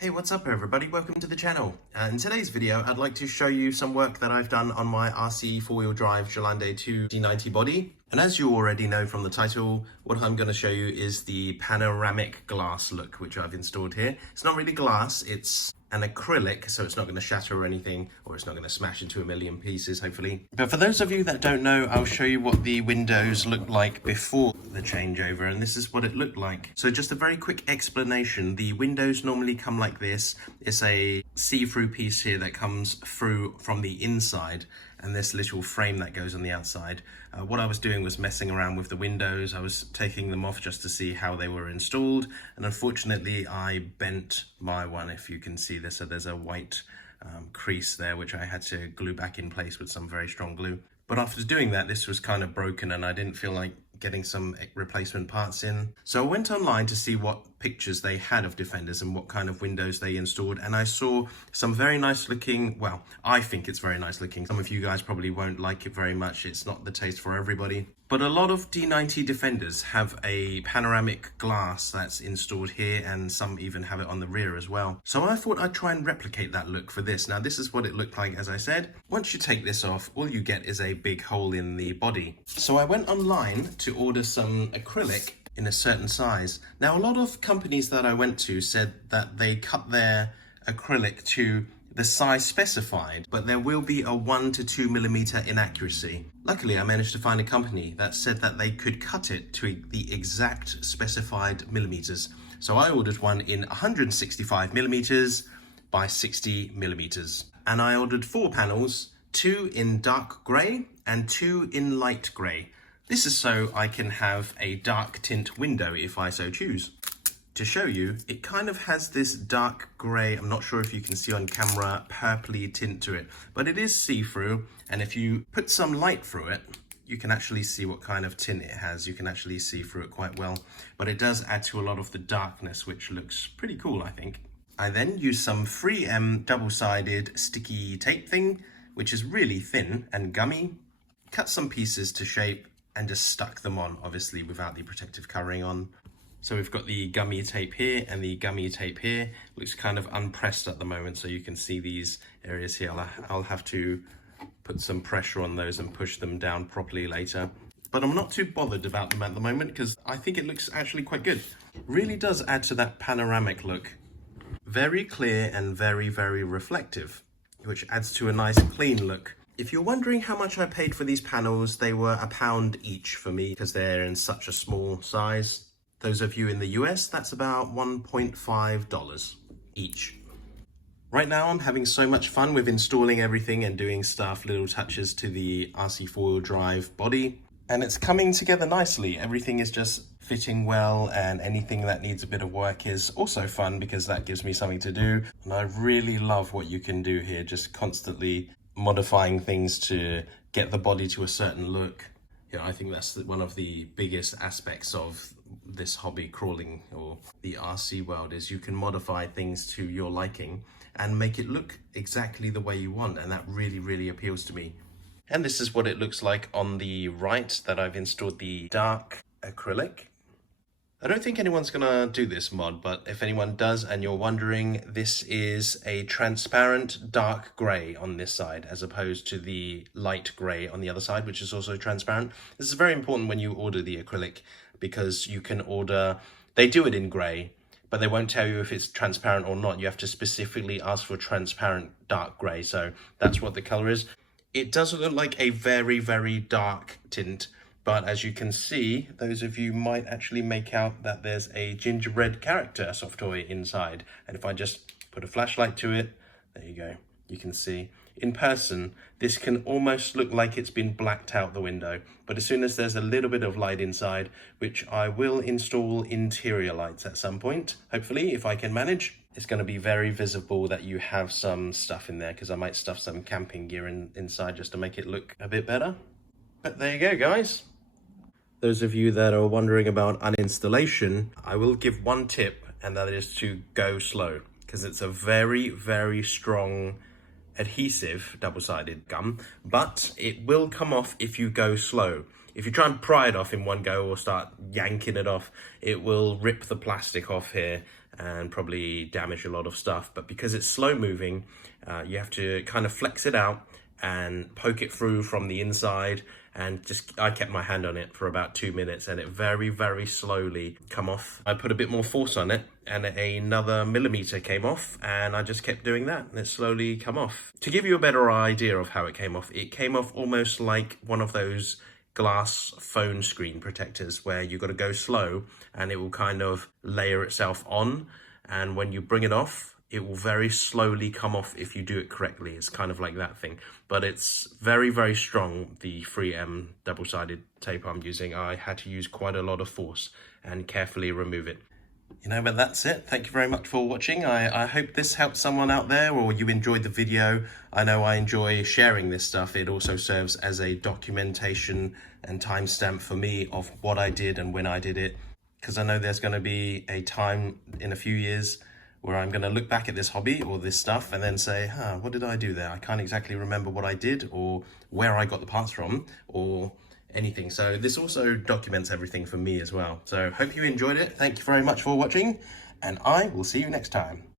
Hey, what's up everybody? Welcome to the channel. In today's video, I'd like to show you some work that I've done on my RC4WD GELANDE D90 body. And as you already know from the title, what I'm going to show you is the panoramic glass look, which I've installed here. It's not really glass, it's an acrylic, so it's not going to shatter or anything, or it's not going to smash into a million pieces, hopefully. But for those of you that don't know, I'll show you what the windows looked like before the changeover, and this is what it looked like. So just a very quick explanation. The windows normally come like this. It's a see-through piece here that comes through from the inside, and this little frame that goes on the outside. What I was doing was messing around with the windows. I was taking them off just to see how they were installed, and unfortunately I bent my one, if you can see this. So there's a white crease there which I had to glue back in place with some very strong glue. But after doing that, this was kind of broken and I didn't feel like getting some replacement parts in. So I went online to see what pictures they had of Defenders and what kind of windows they installed, and I saw some very nice looking, well, I think it's very nice looking. Some of you guys probably won't like it very much. It's not the taste for everybody. But a lot of D90 Defenders have a panoramic glass that's installed here, and some even have it on the rear as well. So I thought I'd try and replicate that look for this. Now this is what it looked like, as I said. Once you take this off, all you get is a big hole in the body. So I went online to order some acrylic in a certain size. Now a lot of companies that I went to said that they cut their acrylic to the size specified, but there will be a 1 to 2 millimeter inaccuracy. Luckily, I managed to find a company that said that they could cut it to the exact specified millimeters. So I ordered one in 165 millimeters by 60 millimeters. And I ordered 4 panels, 2 in dark gray and 2 in light gray. This is so I can have a dark tint window if I so choose. To show you, it kind of has this dark grey, I'm not sure if you can see on camera, purpley tint to it, but it is see-through, and if you put some light through it, you can actually see what kind of tint it has. You can actually see through it quite well, but it does add to a lot of the darkness, which looks pretty cool, I think. I then used some 3M double-sided sticky tape thing, which is really thin and gummy, cut some pieces to shape, and just stuck them on, obviously without the protective covering on. So we've got the gummy tape here and the gummy tape here. Looks kind of unpressed at the moment, so you can see these areas here. I'll have to put some pressure on those and push them down properly later. But I'm not too bothered about them at the moment because I think it looks actually quite good. Really does add to that panoramic look. Very clear and very, very reflective, which adds to a nice clean look. If you're wondering how much I paid for these panels, they were £1 each for me because they're in such a small size. Those of you in the US, that's about $1.5 each. Right now, I'm having so much fun with installing everything and doing stuff, little touches to the RC4WD drive body. And it's coming together nicely. Everything is just fitting well, and anything that needs a bit of work is also fun because that gives me something to do. And I really love what you can do here, just constantly modifying things to get the body to a certain look. Yeah, I think that's one of the biggest aspects of this hobby, crawling or the RC world, is you can modify things to your liking and make it look exactly the way you want, and that really, really appeals to me. And this is what it looks like on the right that I've installed the dark acrylic. I don't think anyone's gonna do this mod, but if anyone does and you're wondering, this is a transparent dark grey on this side as opposed to the light grey on the other side, which is also transparent. This is very important when you order the acrylic because you can order, they do it in grey, but they won't tell you if it's transparent or not. You have to specifically ask for transparent dark grey, so that's what the colour is. It does look like a very, very dark tint, but as you can see, those of you might actually make out that there's a gingerbread character soft toy inside. And if I just put a flashlight to it, there you go, you can see. In person, this can almost look like it's been blacked out the window, but as soon as there's a little bit of light inside, which I will install interior lights at some point, hopefully, if I can manage, it's going to be very visible that you have some stuff in there, because I might stuff some camping gear inside just to make it look a bit better. But there you go, guys. Those of you that are wondering about uninstallation, I will give one tip, and that is to go slow, because it's a very, very strong adhesive double-sided gum, but it will come off if you go slow. If you try and pry it off in one go or start yanking it off, it will rip the plastic off here and probably damage a lot of stuff. But because it's slow moving, you have to kind of flex it out and poke it through from the inside, and I kept my hand on it for about 2 minutes and it very slowly come off. I put a bit more force on it and another millimeter came off, and I just kept doing that and it slowly come off. To give you a better idea of how it came off almost like one of those glass phone screen protectors where you got to go slow and it will kind of layer itself on, and when you bring it off it will very slowly come off if you do it correctly. It's kind of like that thing, but it's very strong. The 3M double-sided tape I'm using, I had to use quite a lot of force and carefully remove it. But that's it. Thank you very much for watching. I hope this helped someone out there, or you enjoyed the video. I know I enjoy sharing this stuff. It also serves as a documentation and timestamp for me of what I did and when I did it, because I know there's going to be a time in a few years where I'm going to look back at this hobby or this stuff and then say, what did I do there? I can't exactly remember what I did or where I got the parts from or anything. So this also documents everything for me as well. So hope you enjoyed it. Thank you very much for watching, and I will see you next time.